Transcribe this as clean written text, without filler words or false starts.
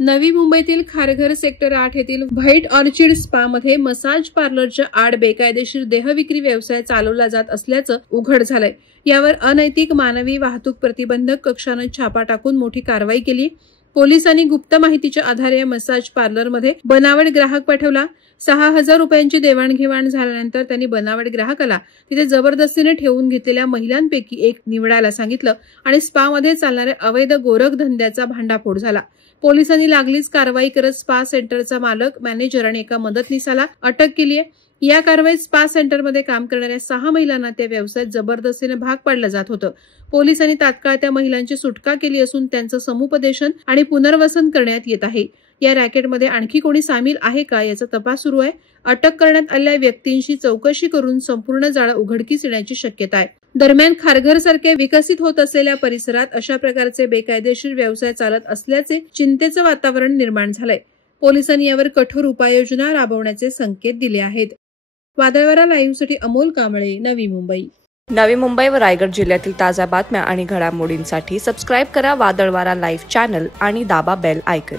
नवी मुंबईतील खारघर सेक्टर 8 येथील व्हाईट ऑर्चिड स्पा मध्ये मसाज पार्लरच्या आड बेकायदेशीर देहविक्री व्यवसाय चालवला जात असल्याचं उघड झालंय। यावर अनैतिक मानवी वाहतूक प्रतिबंधक कक्षाने छापा टाकून मोठी कारवाई केली। पोलिसांनी गुप्त माहितीच्या आधारे मसाज पार्लरमध्ये बनावट ग्राहक पाठवला। 6,000 रुपयांची देवाणघेवाण झाल्यानंतर त्यांनी बनावट ग्राहकाला तिथे जबरदस्तीने ठेवून घेतलेल्या महिलांपैकी एक निवडायला सांगितलं आणि स्पामध्ये चालणाऱ्या अवैध गोरख धंद्याचा भांडाफोड झाला। पोलिसांनी लागलीच कारवाई करत स्पा सेंटरचा मालक, मॅनेजर आणि एका मदतनीसाला अटक केली आहे। या कारवाईत स्पा सेंटरमध्ये काम करणाऱ्या 6 महिलांना त्या व्यवसायात जबरदस्तीने भाग पाडलं जात होतं। पोलिसांनी तात्काळ त्या महिलांची सुटका केली असून त्यांचं समुपदेशन आणि पुनर्वसन करण्यात येत आहे। या रॅकेटमध्ये आणखी कोणी सामील आहे का याचा तपास सुरू आहे। अटक करण्यात आलेल्या व्यक्तींची चौकशी करून संपूर्ण जाळं उघडकीस येण्याची शक्यता आहे। दरम्यान खारघरसारखे विकसित होत असलेल्या परिसरात अशा प्रकारचे बेकायदेशीर व्यवसाय चालत असल्याचे चिंतेचं वातावरण निर्माण झालंय। पोलिसांनी यावर कठोर उपाययोजना राबवण्याचे संकेत दिले आहेत। वादळवारा लाईव्हसाठी अमोल कांबळे, नवी मुंबई। नवी मुंबई व रायगड जिल्ह्यातील ताज्या बातम्या आणि घडामोडींसाठी सबस्क्राईब करा वादळवारा लाईव्ह चॅनल आणि दाबा बेल आयकॉन।